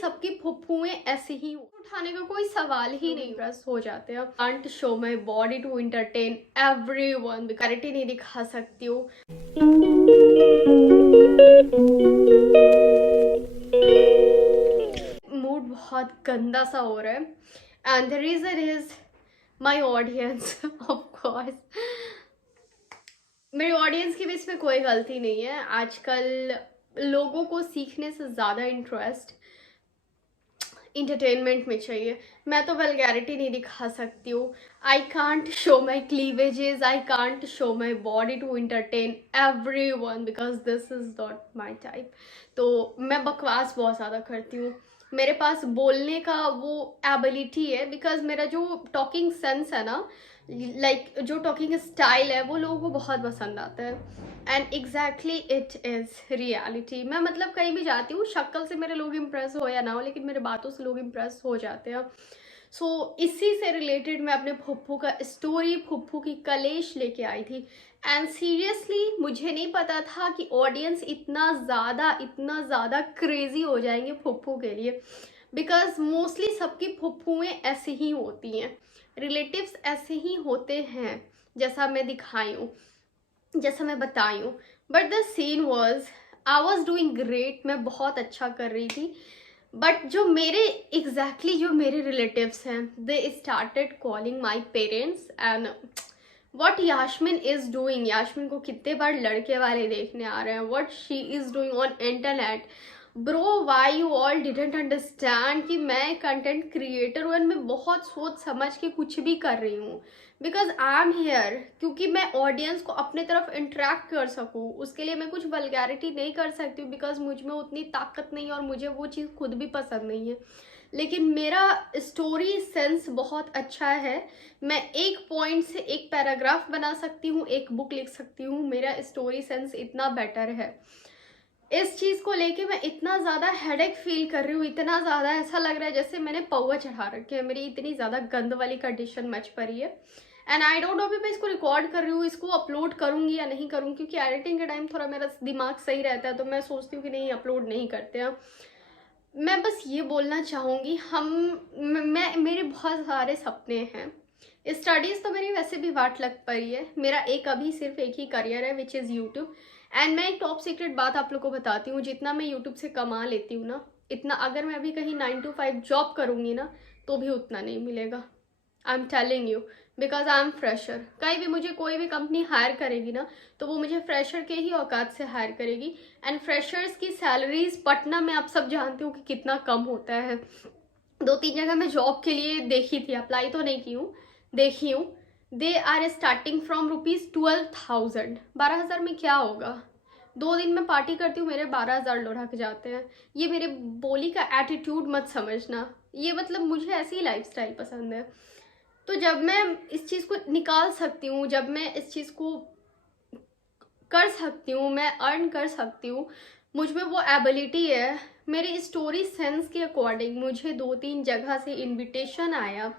सबकी फुफ्फुएं ऐसे ही उठाने का कोई सवाल ही नहीं, ब्रस्ट हो जाते हैं। Can't show my body to entertain everyone, clarity नहीं दिखा सकती हूँ। मूड बहुत गंदा सा हो रहा है and the reason is my audience. Of course मेरी ऑडियंस की भी इसमें कोई गलती नहीं है। आजकल लोगों को सीखने से ज़्यादा इंटरेस्ट इंटरटेनमेंट में चाहिए। मैं तो वल्गैरिटी नहीं दिखा सकती हूँ। I can't show my cleavages, I can't show my body to entertain everyone because this is not my type. तो मैं बकवास बहुत ज़्यादा करती हूँ। मेरे पास बोलने का वो एबिलिटी है बिकॉज मेरा जो टॉकिंग सेंस है ना, जो टॉकिंग स्टाइल है वो लोगों को बहुत पसंद आता है and exactly it is reality. मैं मतलब कहीं भी जाती हूँ, शक्ल से मेरे लोग इम्प्रेस हो या ना हो, लेकिन मेरे बातों से लोग इम्प्रेस हो जाते हैं। सो इसी से रिलेटेड मैं अपने फुप्पू का स्टोरी, फुप्पू की कलेश लेके आई थी एंड सीरियसली मुझे नहीं पता था कि ऑडियंस इतना ज़्यादा क्रेजी हो जाएंगे फुप्पू के लिए, बिकॉज मोस्टली सबकी फुप्फुएं ऐसी ही होती हैं, रिलेटिव्स ऐसे ही होते हैं जैसा मैं दिखाई हूँ, जैसा मैं बताई हूँ। But the scene was I was doing great, मैं बहुत अच्छा कर रही थी। बट जो मेरे जो मेरे रिलेटिव्स हैं, they started calling my parents and what Yasmin is doing, Yasmin को कितने बार लड़के वाले देखने आ रहे हैं, what she is doing on internet. Bro why you all didn't understand कि मैं कंटेंट क्रिएटर हूँ एंड मैं बहुत सोच समझ के कुछ भी कर रही हूँ बिकॉज आई एम हेयर, क्योंकि मैं ऑडियंस को अपने तरफ इंट्रैक्ट कर सकूँ। उसके लिए मैं कुछ वल्गैरिटी नहीं कर सकती हूँ बिकॉज मुझ में उतनी ताकत नहीं है और मुझे वो चीज़ खुद भी पसंद नहीं है। लेकिन मेरा स्टोरी सेंस बहुत अच्छा है। मैं एक पॉइंट से एक पैराग्राफ बना सकती हूँ, एक बुक लिख सकती हूँ। मेरा स्टोरी सेंस इतना बेटर है। इस चीज़ को लेके मैं इतना ज़्यादा हेडेक फील कर रही हूँ, इतना ज़्यादा ऐसा लग रहा है जैसे मैंने पौवा चढ़ा रखे हैं। मेरी इतनी ज़्यादा गंद वाली कंडीशन मच पड़ी है एंड आई डोंट नो अभी मैं इसको रिकॉर्ड कर रही हूँ, इसको अपलोड करूँगी या नहीं करूँगी, क्योंकि एडिटिंग के टाइम थोड़ा मेरा दिमाग सही रहता है तो मैं सोचती हूँ कि नहीं अपलोड नहीं करते हैं। मैं बस ये बोलना चाहूँगी, मेरे बहुत सारे सपने हैं। स्टडीज़ तो मेरी वैसे भी वाट लग पड़ी है। मेरा अभी सिर्फ एक ही करियर है विच इज़ यूट्यूब। एंड मैं एक टॉप सीक्रेट बात आप लोग को बताती हूँ, जितना मैं यूट्यूब से कमा लेती हूँ ना, इतना अगर मैं अभी कहीं 9 to 5 जॉब करूँगी ना तो भी उतना नहीं मिलेगा। I am telling you because I am fresher. कहीं भी मुझे कोई भी कंपनी हायर करेगी ना तो वो मुझे फ्रेशर के ही औकात से हायर करेगी एंड फ्रेशर्स की सैलरीज पटना में आप सब जानते हो कि कितना कम होता है। 2-3 जगह मैं जॉब के लिए देखी थी, अप्लाई तो नहीं की हूँ, देखी हूँ। They are starting from ₹12,000। 12,000 में क्या होगा? 2 दिन में पार्टी करती हूँ, मेरे 12,000 लुढ़क जाते हैं। ये मेरे बोली का एटीट्यूड मत समझना, ये मतलब मुझे ऐसी ही लाइफस्टाइल पसंद है। तो जब मैं इस चीज़ को निकाल सकती हूँ, जब मैं इस चीज़ को कर सकती हूँ, मैं अर्न कर सकती हूँ, मुझ में वो एबिलिटी है। मेरी स्टोरी सेंस के अकॉर्डिंग मुझे 2-3 जगह से इनविटेशन आया।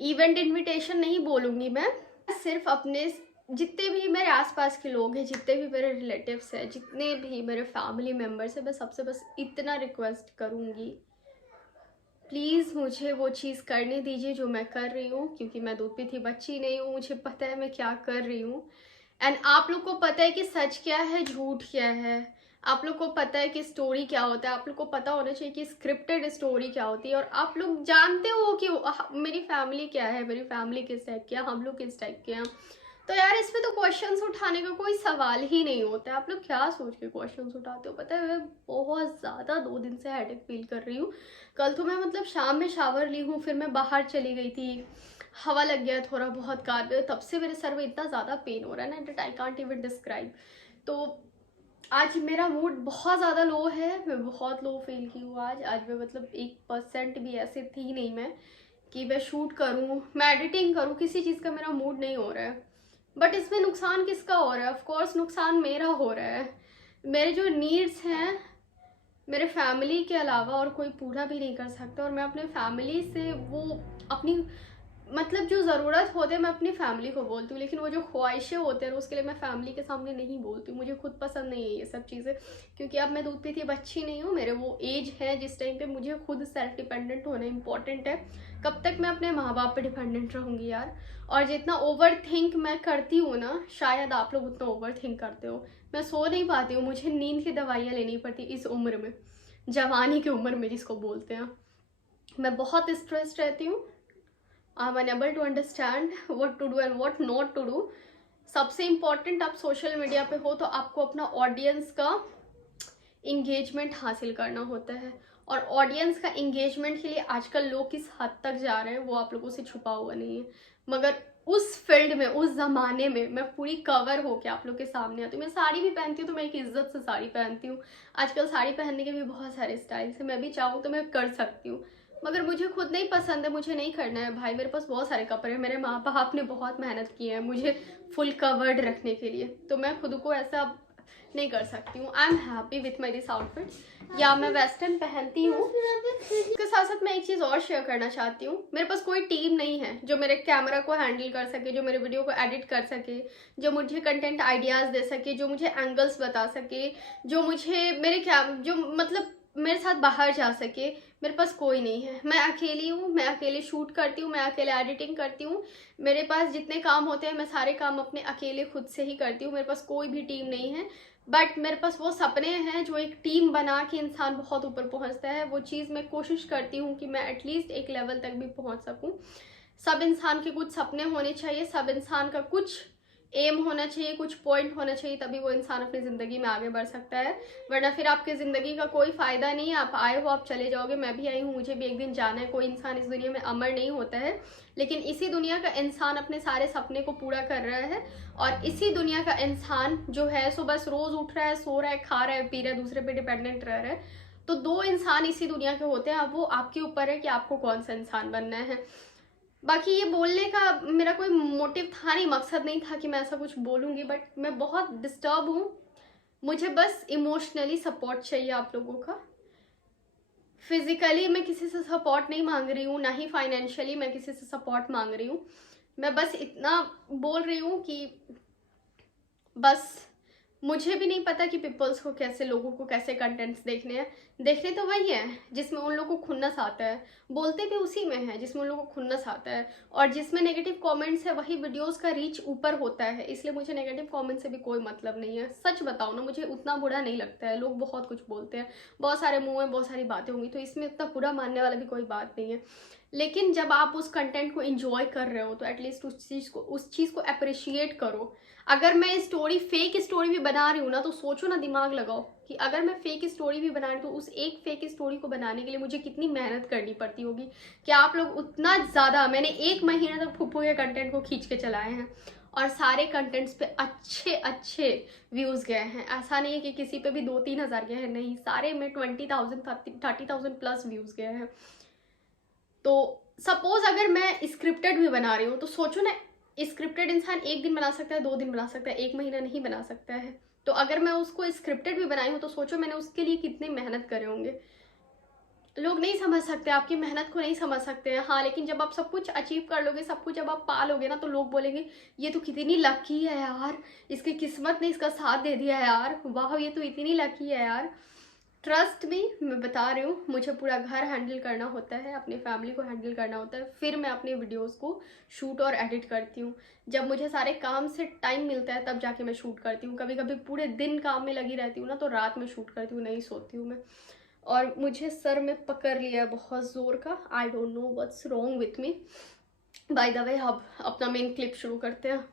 इवेंट इनविटेशन नहीं बोलूँगी मैं, सिर्फ अपने जितने भी मेरे आसपास के लोग हैं, जितने भी मेरे रिलेटिव्स हैं, जितने भी मेरे फैमिली मेम्बर्स हैं, मैं सबसे बस इतना रिक्वेस्ट करूँगी, प्लीज़ मुझे वो चीज़ करने दीजिए जो मैं कर रही हूँ, क्योंकि मैं दूध पीती बच्ची नहीं हूँ। मुझे पता है मैं क्या कर रही हूँ एंड आप लोग को पता है कि सच क्या है, झूठ क्या है। आप लोग को पता है कि स्टोरी क्या होता है। आप लोग को पता होना चाहिए कि स्क्रिप्टेड स्टोरी क्या होती है। और आप लोग जानते हो कि मेरी फैमिली क्या है, मेरी फैमिली किस टाइप की है, हम लोग किस टाइप के हैं। तो यार इसमें तो क्वेश्चंस उठाने का कोई सवाल ही नहीं होता है। आप लोग क्या सोच के क्वेश्चंस उठाते हो? पता है मैं बहुत ज़्यादा 2 दिन से हेडेक फील कर रही हूँ। कल तो मैं मतलब शाम में शावर ली हूँ, फिर मैं बाहर चली गई थी, हवा लग गया थोड़ा बहुत कार में, तब से मेरे सर में इतना ज़्यादा पेन हो रहा है ना that I can't even describe. तो आज मेरा मूड बहुत ज़्यादा लो है, मैं बहुत लो फील की हूँ आज मैं मतलब 1% भी ऐसे थी नहीं मैं कि मैं शूट करूँ, मैं एडिटिंग करूँ, किसी चीज़ का मेरा मूड नहीं हो रहा है। बट इसमें नुकसान किसका हो रहा है? ऑफ कोर्स नुकसान मेरा हो रहा है। मेरे जो नीड्स हैं मेरे फैमिली के अलावा और कोई पूरा भी नहीं कर सकता, और मैं अपने फैमिली से वो अपनी मतलब जो ज़रूरत होते हैं मैं अपनी फैमिली को बोलती हूँ, लेकिन वो जो ख्वाहिशें होते हैं उसके लिए मैं फैमिली के सामने नहीं बोलती हूँ। मुझे खुद पसंद नहीं है ये सब चीज़ें, क्योंकि अब मैं दूध पीती बच्ची नहीं हूँ। मेरे वो एज है जिस टाइम पे मुझे खुद सेल्फ डिपेंडेंट होना इंपॉर्टेंट है। कब तक मैं अपने माँ बाप पे डिपेंडेंट रहूँगी यार। और जितना ओवर थिंक मैं करती हूँ ना, शायद आप लोग उतना ओवर थिंक करते हो। मैं सो नहीं पाती हूँ, मुझे नींद की दवाइयाँ लेनी पड़ती इस उम्र में, जवानी की उम्र में जिसको बोलते हैं। मैं बहुत स्ट्रेस्ड रहती हूँ। I am unable to understand what to do and what not to do. सबसे इम्पॉर्टेंट, आप सोशल मीडिया पे हो तो आपको अपना ऑडियंस का इंगेजमेंट हासिल करना होता है। और ऑडियंस का इंगेजमेंट के लिए आजकल लोग किस हद तक जा रहे हैं वो आप लोगों से छुपा हुआ नहीं है। मगर उस फील्ड में, उस ज़माने में मैं पूरी कवर होके आप लोग के सामने आती हूँ। मैं साड़ी भी पहनती हूँ तो मैं एक इज्जत से साड़ी पहनती हूँ। आजकल साड़ी पहनने के भी बहुत सारे स्टाइल्स हैं, मैं भी चाहूँ तो मैं कर सकती हूँ, मगर मुझे खुद नहीं पसंद है, मुझे नहीं करना है भाई। मेरे पास बहुत सारे कपड़े हैं, मेरे माँ बाप ने बहुत मेहनत की है मुझे फुल कवर्ड रखने के लिए, तो मैं खुद को ऐसा नहीं कर सकती हूँ। I am happy with my this outfit. या मैं वेस्टर्न पहनती हूँ। इसके साथ साथ मैं एक चीज़ और शेयर करना चाहती हूँ। मेरे पास कोई टीम नहीं है जो मेरे कैमरा को हैंडल कर सके, जो मेरे वीडियो को एडिट कर सके, जो मुझे कंटेंट आइडियाज़ दे सके, जो मुझे एंगल्स बता सके, जो मुझे जो मतलब मेरे साथ बाहर जा सके। मेरे पास कोई नहीं है, मैं अकेली हूँ, मैं अकेले शूट करती हूँ, मैं अकेले एडिटिंग करती हूँ। मेरे पास जितने काम होते हैं मैं सारे काम अपने अकेले खुद से ही करती हूँ। मेरे पास कोई भी टीम नहीं है। बट मेरे पास वो सपने हैं जो एक टीम बना के इंसान बहुत ऊपर पहुंचता है। वो चीज़ मैं कोशिश करती हूँ कि मैं एटलीस्ट एक लेवल तक भी पहुंच सकूं। सब इंसान के कुछ सपने होने चाहिए, सब इंसान का कुछ एम होना चाहिए, कुछ पॉइंट होना चाहिए, तभी वो इंसान अपनी ज़िंदगी में आगे बढ़ सकता है। वरना फिर आपकी ज़िंदगी का कोई फ़ायदा नहीं है। आप आए हो, आप चले जाओगे। मैं भी आई हूँ, मुझे भी एक दिन जाना है। कोई इंसान इस दुनिया में अमर नहीं होता है, लेकिन इसी दुनिया का इंसान अपने सारे सपने को पूरा कर रहा है। और इसी दुनिया का इंसान जो है सो बस रोज़ उठ रहा है, सो रहा है, खा रहा है, पी रहा है, दूसरे पे डिपेंडेंट रह रहा है। तो दो इंसान इसी दुनिया के होते हैं। अब वो आपके ऊपर है कि आपको कौन सा इंसान बनना है। बाकी ये बोलने का मेरा कोई मोटिव था नहीं, मकसद नहीं था कि मैं ऐसा कुछ बोलूँगी, बट मैं बहुत डिस्टर्ब हूँ। मुझे बस इमोशनली सपोर्ट चाहिए आप लोगों का। फिजिकली मैं किसी से सपोर्ट नहीं मांग रही हूँ, ना ही फाइनेंशियली मैं किसी से सपोर्ट मांग रही हूँ। मैं बस इतना बोल रही हूँ कि बस मुझे भी नहीं पता कि पीपल्स को कैसे, लोगों को कैसे कंटेंट्स देखने हैं। देखने तो वही है जिसमें उन लोगों को खुन्नस आता है, बोलते भी उसी में है जिसमें उन लोगों को खुन्नस आता है। और जिसमें नेगेटिव कमेंट्स है वही वीडियोस का रीच ऊपर होता है। इसलिए मुझे नेगेटिव कमेंट से भी कोई मतलब नहीं है। सच बताओ ना, मुझे उतना बुरा नहीं लगता है। लोग बहुत कुछ बोलते हैं, बहुत सारे मुँह में बहुत सारी बातें होंगी, तो इसमें उतना बुरा मानने वाला भी कोई बात नहीं है। लेकिन जब आप उस कंटेंट को एंजॉय कर रहे हो तो एटलीस्ट उस चीज़ को अप्रिशिएट करो। अगर मैं फेक स्टोरी भी बना रही हूँ ना, तो सोचो ना, दिमाग लगाओ कि अगर मैं फेक स्टोरी भी बना रही हूँ तो उस एक फेक स्टोरी को बनाने के लिए मुझे कितनी मेहनत करनी पड़ती होगी। कि आप लोग उतना ज़्यादा, मैंने 1 महीने तक फुप्पू के कंटेंट को खींच के चलाए हैं और सारे कंटेंट्स पे अच्छे अच्छे व्यूज़ गए हैं। ऐसा नहीं है कि किसी पे भी 2-3 हज़ार गए हैं, नहीं, सारे में 20,000 30,000 प्लस व्यूज़ गए हैं। तो सपोज अगर मैं स्क्रिप्टेड भी बना रही हूँ तो सोचो ना, स्क्रिप्टेड इंसान 1 दिन बना सकता है, 2 दिन बना सकता है, 1 महीना नहीं बना सकता है। तो अगर मैं उसको स्क्रिप्टेड भी बनाई हूँ तो सोचो मैंने उसके लिए कितनी मेहनत करे होंगे। लोग नहीं समझ सकते, आपकी मेहनत को नहीं समझ सकते हैं। हाँ, लेकिन जब आप सब कुछ अचीव कर लोगे, सब कुछ जब आप पा लोगे ना, तो लोग बोलेंगे ये तो कितनी लकी है यार, इसकी किस्मत ने इसका साथ दे दिया है यार, वाह ये तो इतनी लकी है यार। ट्रस्ट मी, मैं बता रही हूँ, मुझे पूरा घर हैंडल करना होता है, अपनी फैमिली को हैंडल करना होता है, फिर मैं अपने वीडियोस को शूट और एडिट करती हूँ। जब मुझे सारे काम से टाइम मिलता है तब जाके मैं शूट करती हूँ। कभी कभी पूरे दिन काम में लगी रहती हूँ ना, तो रात में शूट करती हूँ, नहीं सोती हूँ मैं। और मुझे सर में पकड़ लिया है बहुत ज़ोर का। I don't know what's wrong with me. By the way, अब अपना मेन क्लिप शुरू करते हैं।